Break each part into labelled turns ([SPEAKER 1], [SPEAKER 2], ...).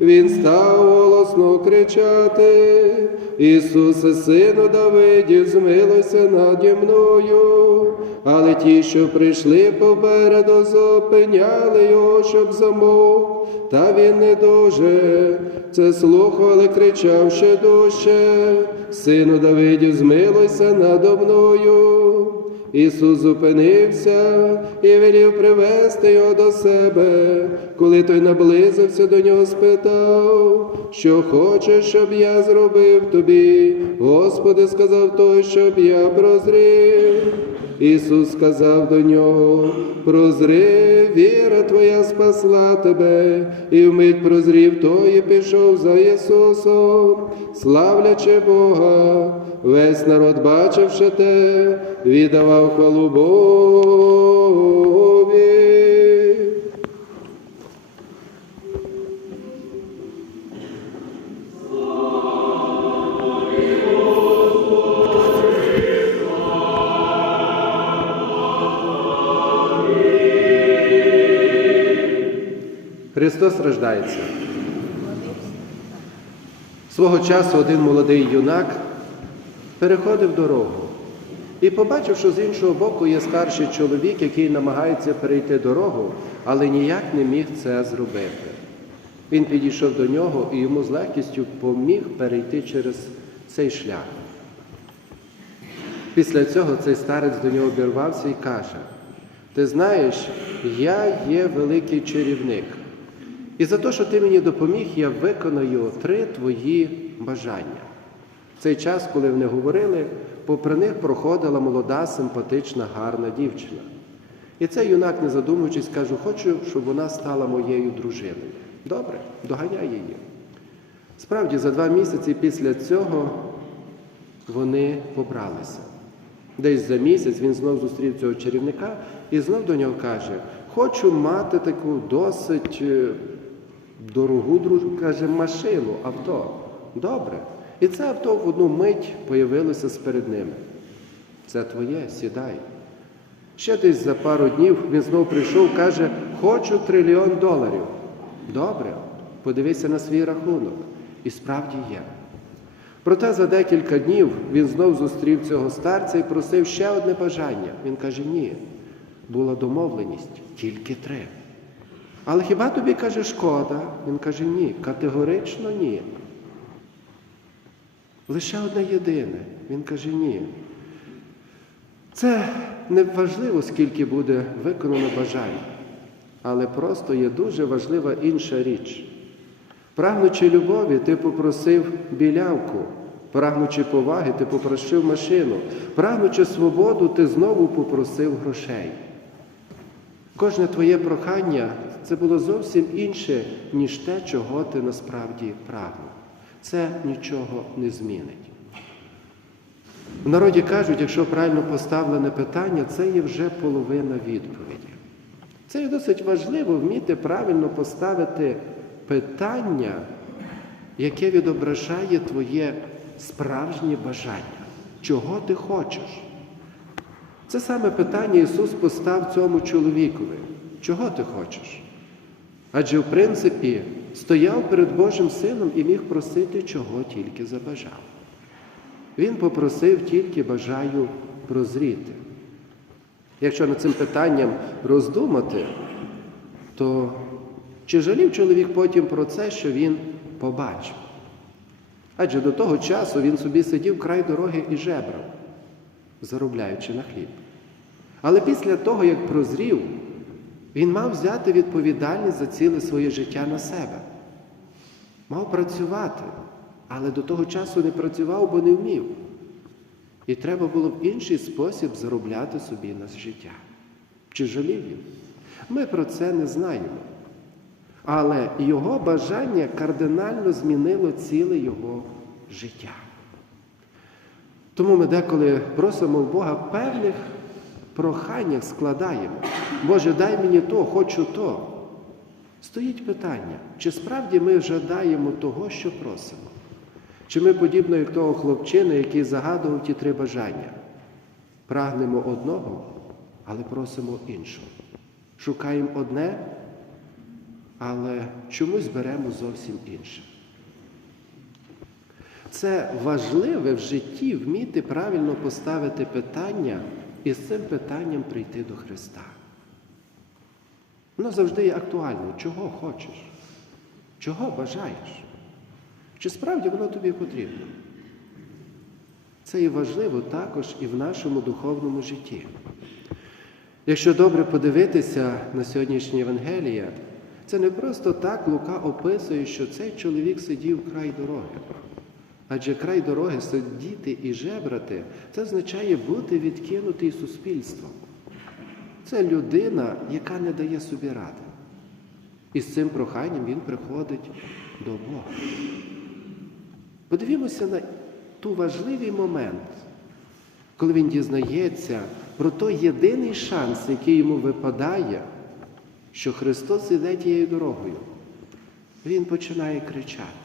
[SPEAKER 1] Він став голосно кричати, Ісусе, сину Давидів, змилуйся наді мною. Але ті, що прийшли попереду, зупиняли його, щоб замовк, та він не дуже. Це слухали, кричав ще дужче, Сину Давидів, змилуйся надо мною. Ісус зупинився і велів привести його до себе. Коли той наблизився до нього, спитав, що хочеш, щоб я зробив тобі. Господи, сказав той, щоб я прозрів. Ісус сказав до нього, прозри, віра твоя спасла тебе, і вмить прозрів той і пішов за Ісусом, славлячи Бога, весь народ, бачивши те, віддавав хвалу Богові. Христос рождається. Свого часу один молодий юнак переходив дорогу і побачив, що з іншого боку є старший чоловік, який намагається перейти дорогу, але ніяк не міг це зробити. Він підійшов до нього і йому з легкістю поміг перейти через цей шлях. Після цього цей старець до нього обірвався і каже: Ти знаєш, я є великий чарівник. І за те, що ти мені допоміг, я виконаю три твої бажання. В цей час, коли вони говорили, попри них проходила молода, симпатична, гарна дівчина. І цей юнак, не задумуючись, каже, хочу, щоб вона стала моєю дружиною. Добре, доганяй її. Справді, за два місяці після цього вони побралися. Десь за місяць він знов зустрів цього чарівника і знов до нього каже: Хочу мати таку досить е, дорогу дружбу, каже, машину, авто. Добре. І це авто в одну мить появилося перед ними. Це твоє, сідай. Ще десь за пару днів він знов прийшов, каже, хочу трильйон доларів. Добре, подивися на свій рахунок. І справді є. Проте за декілька днів він знов зустрів цього старця і просив ще одне бажання. Він каже, ні, була домовленість, тільки три. Але хіба тобі каже шкода? Він каже, ні, категорично ні. Лише одне єдине. Він каже, ні. Це не важливо, скільки буде виконано бажань, але просто є дуже важлива інша річ. Прагнучи любові, ти попросив білявку, прагнучи поваги, ти попросив машину, прагнучи свободу, ти знову попросив грошей. Кожне твоє прохання це було зовсім інше, ніж те, чого ти насправді прагнув. Це нічого не змінить. В народі кажуть, якщо правильно поставлене питання, це є вже половина відповіді. Це є досить важливо вміти правильно поставити питання, яке відображає твоє справжнє бажання. Чого ти хочеш? Це саме питання Ісус постав цьому чоловікові. Чого ти хочеш? Адже, в принципі, стояв перед Божим Сином і міг просити, чого тільки забажав. Він попросив тільки бажаю прозріти. Якщо над цим питанням роздумати, то чи жалів чоловік потім про це, що він побачив? Адже до того часу він собі сидів край дороги і жебрав, заробляючи на хліб. Але після того, як прозрів, він мав взяти відповідальність за ціле своє життя на себе. Мав працювати, але до того часу не працював, бо не вмів. І треба було в інший спосіб заробляти собі на життя. Чи жалів він? Ми про це не знаємо. Але його бажання кардинально змінило ціле його життя. Тому ми деколи просимо в Бога певних проханнях складаємо. Боже, дай мені то, хочу то. Стоїть питання, чи справді ми жадаємо того, що просимо? Чи ми, подібно як того хлопчини, який загадував ті три бажання? Прагнемо одного, але просимо іншого. Шукаємо одне, але чомусь беремо зовсім інше. Це важливе в житті вміти правильно поставити питання і з цим питанням прийти до Христа. Воно завжди є актуально. Чого хочеш? Чого бажаєш? Чи справді воно тобі потрібно? Це і важливо також і в нашому духовному житті. Якщо добре подивитися на сьогоднішнє Євангелія, це не просто так Лука описує, що цей чоловік сидів край дороги. Адже край дороги сидіти і жебрати, це означає бути відкинутий суспільством. Це людина, яка не дає собі ради. І з цим проханням він приходить до Бога. Подивімося на ту важливий момент, коли він дізнається про той єдиний шанс, який йому випадає, що Христос іде тією дорогою. Він починає кричати.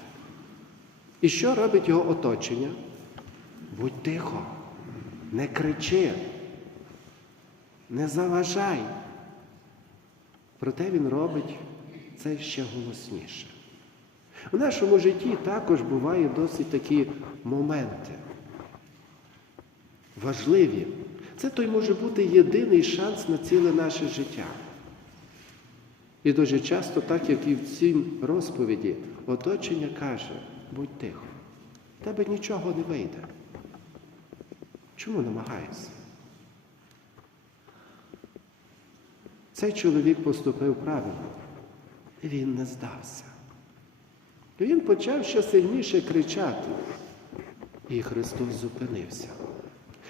[SPEAKER 1] І що робить його оточення? Будь тихо, не кричи, не заважай. Проте він робить це ще голосніше. В нашому житті також бувають досить такі моменти. Важливі. Це той може бути єдиний шанс на ціле наше життя. І дуже часто, так як і в цій розповіді, оточення каже, будь тихо, тебе нічого не вийде. Чому намагаєшся? Цей чоловік поступив правильно, і він не здався. Він почав ще сильніше кричати. І Христос зупинився.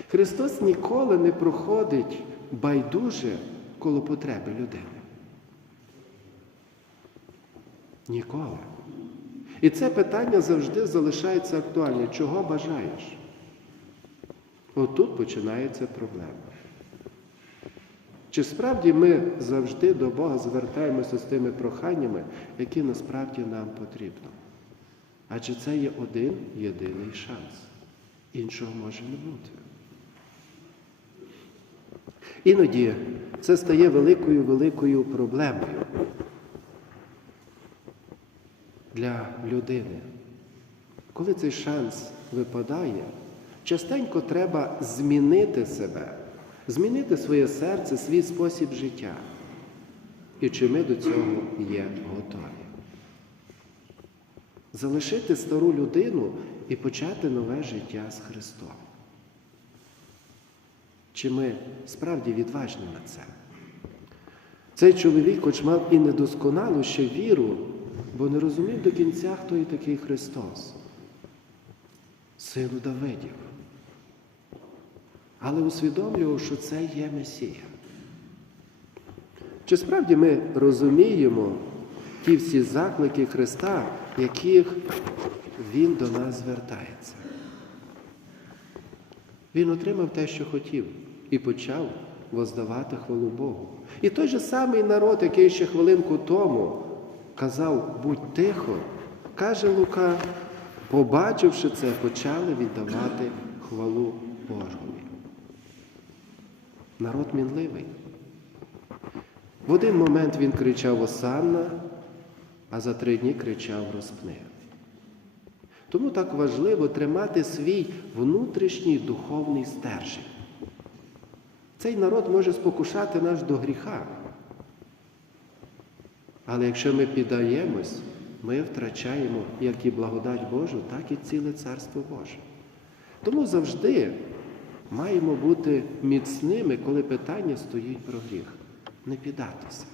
[SPEAKER 1] Христос ніколи не проходить байдуже коло потреби людини. Ніколи. І це питання завжди залишається актуальним. Чого бажаєш? Отут починається проблема. Чи справді ми завжди до Бога звертаємося з тими проханнями, які насправді нам потрібно? Адже це є один єдиний шанс. Іншого може не бути. Іноді це стає великою великою проблемою для людини. Коли цей шанс випадає, частенько треба змінити себе, змінити своє серце, свій спосіб життя. І чи ми до цього є готові? Залишити стару людину і почати нове життя з Христом. Чи ми справді відважні на це? Цей чоловік, хоч мав і недосконалу ще віру, бо не розумів до кінця, хто є такий Христос, сину Давидів. Але усвідомлював, що це є Месія. Чи справді ми розуміємо ті всі заклики Христа, яких Він до нас звертається? Він отримав те, що хотів, і почав воздавати хвалу Богу. І той же самий народ, який ще хвилинку тому казав, будь тихо, каже Лука, побачивши це, почали віддавати хвалу Божові. Народ мінливий. В один момент він кричав Осанна, а за три дні кричав Розпни. Тому так важливо тримати свій внутрішній духовний стержень. Цей народ може спокушати нас до гріха. Але якщо ми піддаємось, ми втрачаємо як і благодать Божу, так і ціле Царство Боже. Тому завжди маємо бути міцними, коли питання стоїть про гріх. Не піддатися.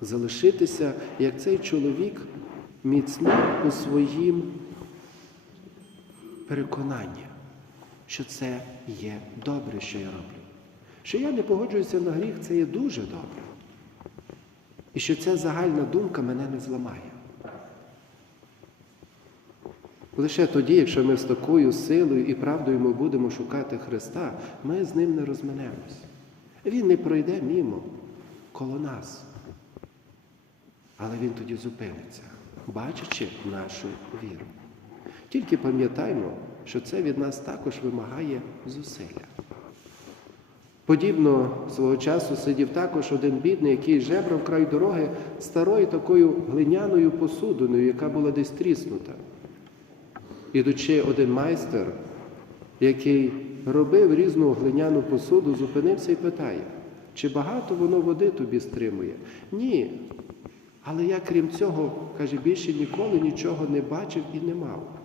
[SPEAKER 1] Залишитися, як цей чоловік, міцним у своїм переконанні, що це є добре, що я роблю. Що я не погоджуюся на гріх, це є дуже добре. І що ця загальна думка мене не зламає. Лише тоді, якщо ми з такою силою і правдою ми будемо шукати Христа, ми з ним не розминемось. Він не пройде мімо коло нас. Але він тоді зупиниться, бачачи нашу віру. Тільки пам'ятаймо, що це від нас також вимагає зусилля. Подібно свого часу сидів також один бідний, який жебрав край дороги старою такою глиняною посудиною, яка була десь тріснута. Ідучи один майстер, який робив різну глиняну посуду, зупинився і питає, чи багато воно води тобі стримує? Ні. Але я, крім цього, каже, більше ніколи нічого не бачив і не мав.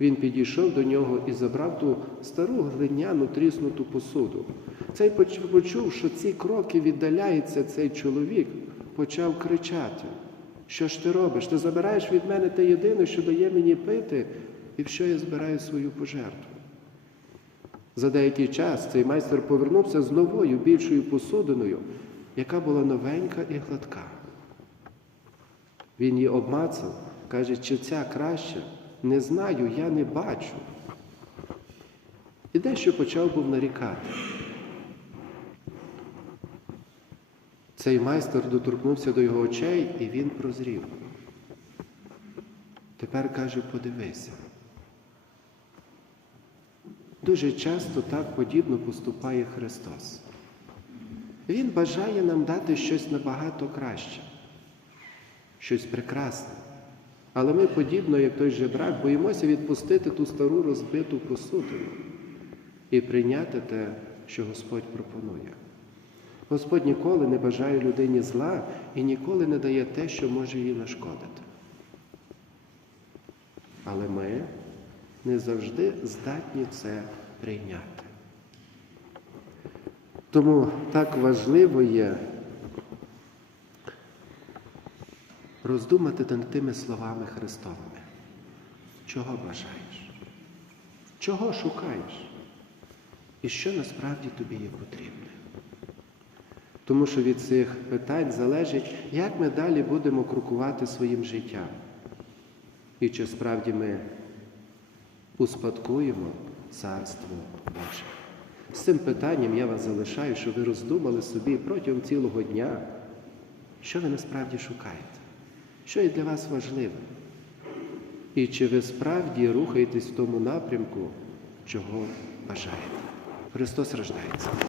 [SPEAKER 1] Він підійшов до нього і забрав ту стару глиняну тріснуту посуду. Цей почув, що ці кроки віддаляється цей чоловік, почав кричати: Що ж ти робиш? Ти забираєш від мене те єдине, що дає мені пити, і в що я збираю свою пожертву. За деякий час цей майстер повернувся з новою більшою посудиною, яка була новенька і гладка. Він її обмацав, каже, чи ця краща? Не знаю, я не бачу. І дещо почав був нарікати. Цей майстер доторкнувся до його очей, і він прозрів. Тепер каже, подивися. Дуже часто так подібно поступає Христос. Він бажає нам дати щось набагато краще, щось прекрасне. Але ми, подібно, як той жебрак, боїмося відпустити ту стару розбиту посудину і прийняти те, що Господь пропонує. Господь ніколи не бажає людині зла і ніколи не дає те, що може їй нашкодити. Але ми не завжди здатні це прийняти. Тому так важливо є роздумати над тими словами Христовими. Чого бажаєш? Чого шукаєш? І що насправді тобі є потрібне? Тому що від цих питань залежить, як ми далі будемо крокувати своїм життям. І чи справді ми успадкуємо Царство Боже. З цим питанням я вас залишаю, щоб ви роздумали собі протягом цілого дня, що ви насправді шукаєте, що є для вас важливим. І чи ви справді рухаєтесь в тому напрямку, чого бажаєте. Христос рождається.